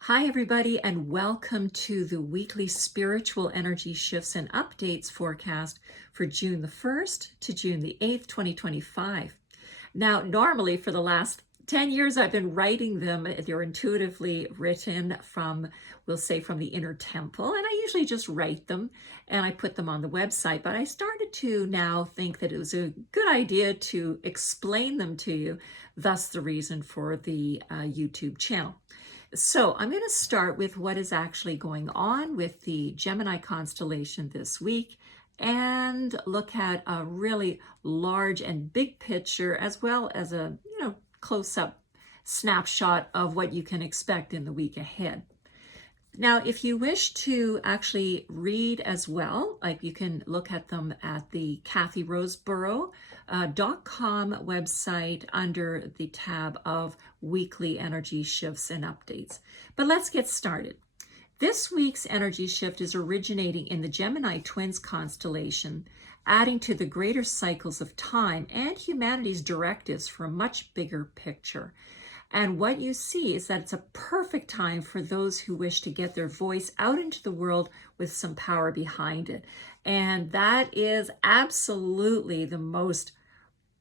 Hi, everybody, and welcome to the weekly spiritual energy shifts and updates forecast for June the 1st to June the 8th, 2025. Now, normally for the last 10 years, I've been writing them. They're intuitively written from, we'll say, from the inner temple, and I usually just write them and I put them on the website. But I started to now think that it was a good idea to explain them to you, thus the reason for the YouTube channel. So I'm going to start with what is actually going on with the Gemini constellation this week and look at a really large and big picture as well as a close-up snapshot of what you can expect in the week ahead. Now, if you wish to actually read as well, like you can look at them at the KathyRoseborough.com website under the tab of weekly energy shifts and updates. But let's get started. This week's energy shift is originating in the Gemini Twins constellation, adding to the greater cycles of time and humanity's directives for a much bigger picture. And what you see is that it's a perfect time for those who wish to get their voice out into the world with some power behind it. And that is absolutely the most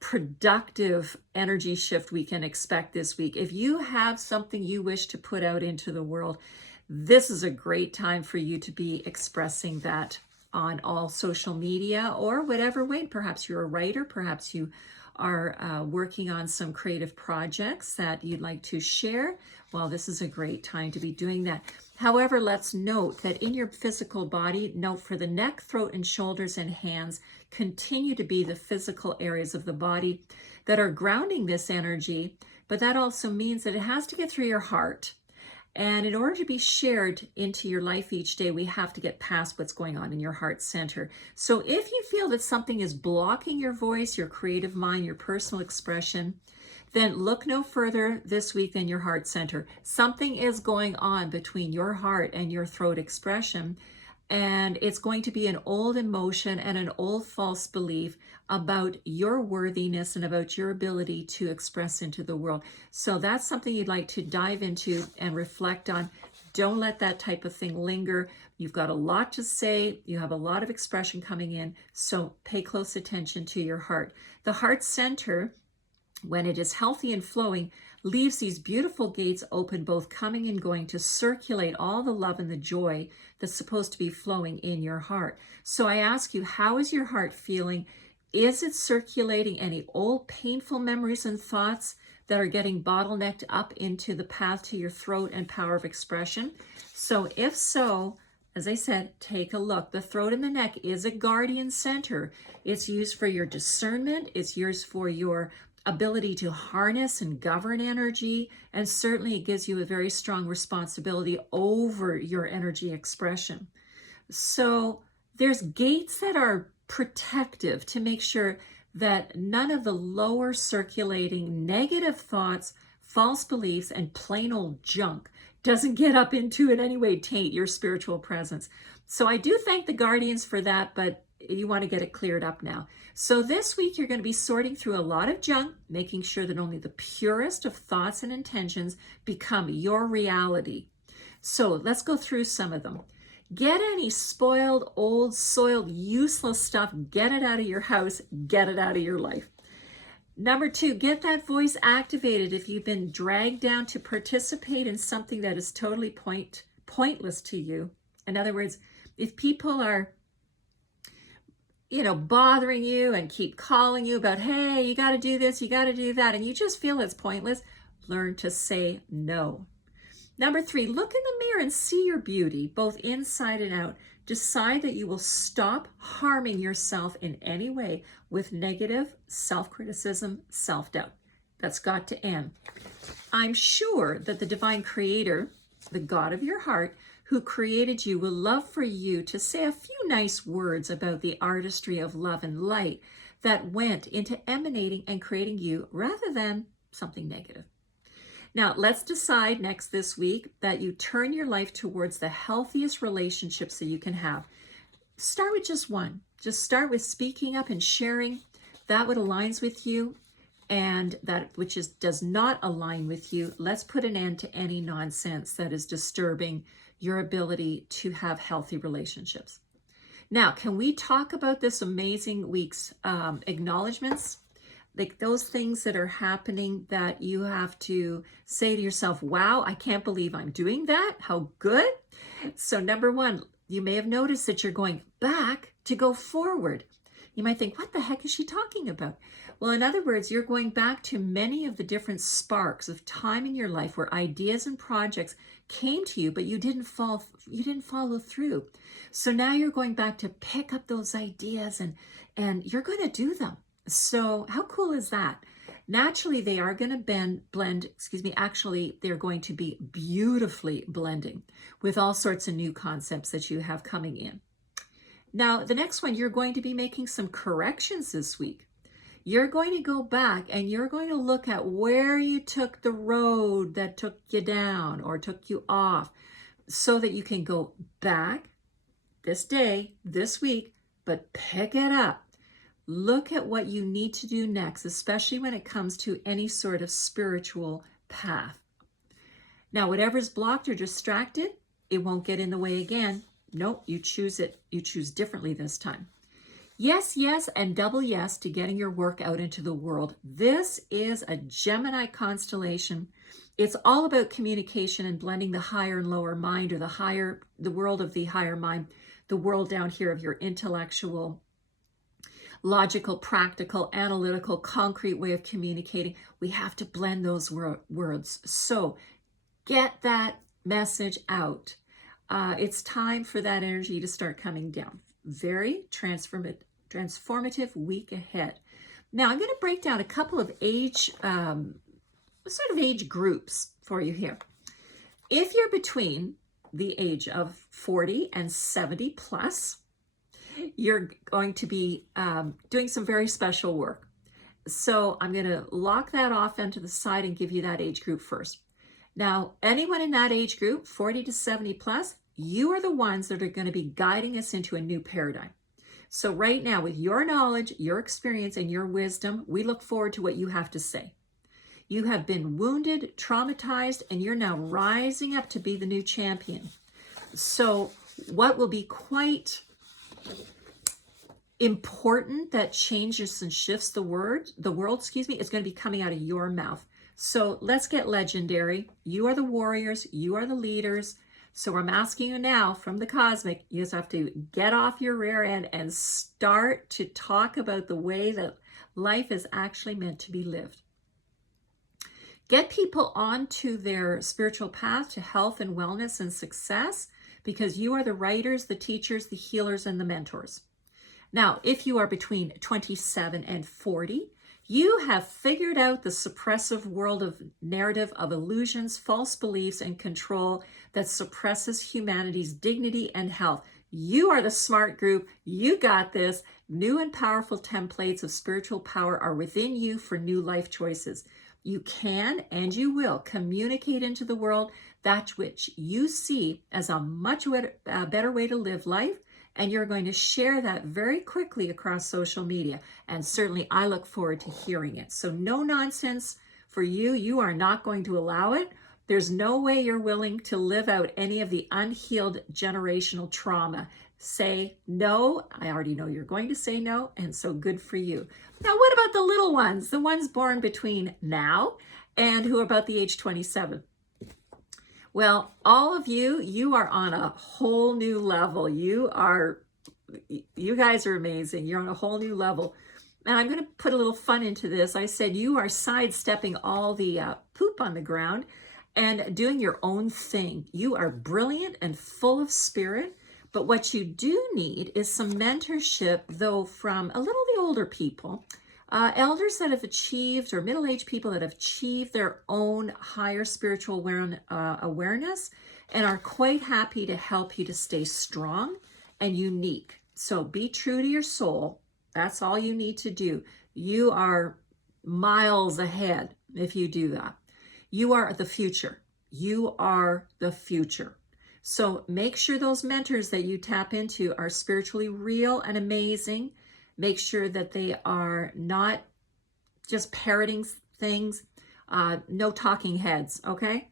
productive energy shift we can expect this week. If you have something you wish to put out into the world, this is a great time for you to be expressing that on all social media or whatever way. Perhaps you're a writer, perhaps you are working on some creative projects that you'd like to share. Well, this is a great time to be doing that. However, let's note that in your physical body, note for the neck, throat, and shoulders and hands, continue to be the physical areas of the body that are grounding this energy, but that also means that it has to get through your heart. And in order to be shared into your life each day, we have to get past what's going on in your heart center. So if you feel that something is blocking your voice, your creative mind, your personal expression, then look no further this week than your heart center. Something is going on between your heart and your throat expression. And it's going to be an old emotion and an old false belief about your worthiness and about your ability to express into the world. So that's something you'd like to dive into and reflect on. Don't let that type of thing linger. You've got a lot to say. You have a lot of expression coming in. So pay close attention to your heart. The heart center, when it is healthy and flowing, leaves these beautiful gates open, both coming and going, to circulate all the love and the joy that's supposed to be flowing in your heart. So I ask you, how is your heart feeling? Is it circulating any old painful memories and thoughts that are getting bottlenecked up into the path to your throat and power of expression? So if so, as I said, take a look. The throat and the neck is a guardian center. It's used for your discernment. It's used for your ability to harness and govern energy, and certainly it gives you a very strong responsibility over your energy expression. So there's gates that are protective to make sure that none of the lower circulating negative thoughts, false beliefs, and plain old junk doesn't get up into in any way taint your spiritual presence. So I do thank the guardians for that, but you want to get it cleared up now. So this week you're going to be sorting through a lot of junk, making sure that only the purest of thoughts and intentions become your reality. So let's go through some of them. Get any spoiled, old, soiled, useless stuff. Get it out of your house. Get it out of your life. Number 2, get that voice activated. If you've been dragged down to participate in something that is totally pointless to you. In other words, if people are bothering you and keep calling you about, hey, you got to do this, you got to do that, and you just feel it's pointless, learn to say no. Number 3, look in the mirror and see your beauty, both inside and out. Decide that you will stop harming yourself in any way with negative self-criticism, self-doubt. That's got to end. I'm sure that the divine creator, the God of your heart, who created you, will love for you to say a few nice words about the artistry of love and light that went into emanating and creating you rather than something negative. Now, let's decide next this week that you turn your life towards the healthiest relationships that you can have. Start with just one. Just start with speaking up and sharing that what aligns with you, and that which does not align with you. Let's put an end to any nonsense that is disturbing your ability to have healthy relationships. Now, can we talk about this amazing week's acknowledgments? Like those things that are happening that you have to say to yourself, wow, I can't believe I'm doing that. How good. So number one, you may have noticed that you're going back to go forward. You might think, what the heck is she talking about? Well, in other words, you're going back to many of the different sparks of time in your life where ideas and projects came to you, but you didn't follow through. So now you're going back to pick up those ideas and you're going to do them. So how cool is that? Naturally, they are going to blend, actually, they're going to be beautifully blending with all sorts of new concepts that you have coming in. Now, the next one, you're going to be making some corrections this week. You're going to go back and you're going to look at where you took the road that took you down or took you off so that you can go back this day, this week, but pick it up. Look at what you need to do next, especially when it comes to any sort of spiritual path. Now, whatever's blocked or distracted, it won't get in the way again. Nope, you choose it. You choose differently this time. Yes, yes, and double yes to getting your work out into the world. This is a Gemini constellation. It's all about communication and blending the higher and lower mind, or the world of the higher mind, the world down here of your intellectual, logical, practical, analytical, concrete way of communicating. We have to blend those words. So get that message out. It's time for that energy to start coming down. Very transformative week ahead. Now I'm going to break down a couple of age groups for you here. If you're between the age of 40 and 70 plus, you're going to be doing some very special work. So I'm going to lock that off into the side and give you that age group first. Now, anyone in that age group, 40 to 70 plus, you are the ones that are going to be guiding us into a new paradigm. So right now, with your knowledge, your experience, and your wisdom, we look forward to what you have to say. You have been wounded, traumatized, and you're now rising up to be the new champion. So what will be quite important that changes and shifts the world, is going to be coming out of your mouth. So let's get legendary. You are the warriors. You are the leaders. So I'm asking you now from the cosmic, you just have to get off your rear end and start to talk about the way that life is actually meant to be lived. Get people onto their spiritual path to health and wellness and success, because you are the writers, the teachers, the healers, and the mentors. Now, if you are between 27 and 40, you have figured out the suppressive world of narrative of illusions, false beliefs, and control that suppresses humanity's dignity and health. You are the smart group. You got this. New and powerful templates of spiritual power are within you for new life choices. You can and you will communicate into the world that which you see as a much better way to live life. And you're going to share that very quickly across social media. And certainly I look forward to hearing it. So no nonsense for you. You are not going to allow it. There's no way you're willing to live out any of the unhealed generational trauma. Say no. I already know you're going to say no. And so good for you. Now, what about the little ones? The ones born between now and who are about the age 27? Well, all of you are on a whole new level. You guys are amazing. You're on a whole new level. And I'm going to put a little fun into this. I said you are sidestepping all the poop on the ground and doing your own thing. You are brilliant and full of spirit. But what you do need is some mentorship, though, from a little of the older people. Elders that have achieved, or middle-aged people that have achieved their own higher spiritual awareness and are quite happy to help you to stay strong and unique. So be true to your soul. That's all you need to do. You are miles ahead if you do that. You are the future. You are the future. So make sure those mentors that you tap into are spiritually real and amazing. Make sure that they are not just parroting things. No talking heads, okay?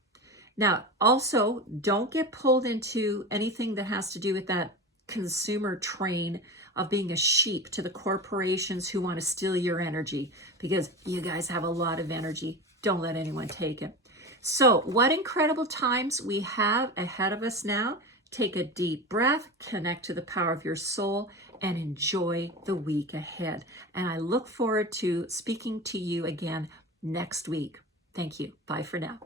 Now, also, don't get pulled into anything that has to do with that consumer train of being a sheep to the corporations who want to steal your energy, because you guys have a lot of energy. Don't let anyone take it. So, what incredible times we have ahead of us now. Take a deep breath, connect to the power of your soul, and enjoy the week ahead. And I look forward to speaking to you again next week. Thank you. Bye for now.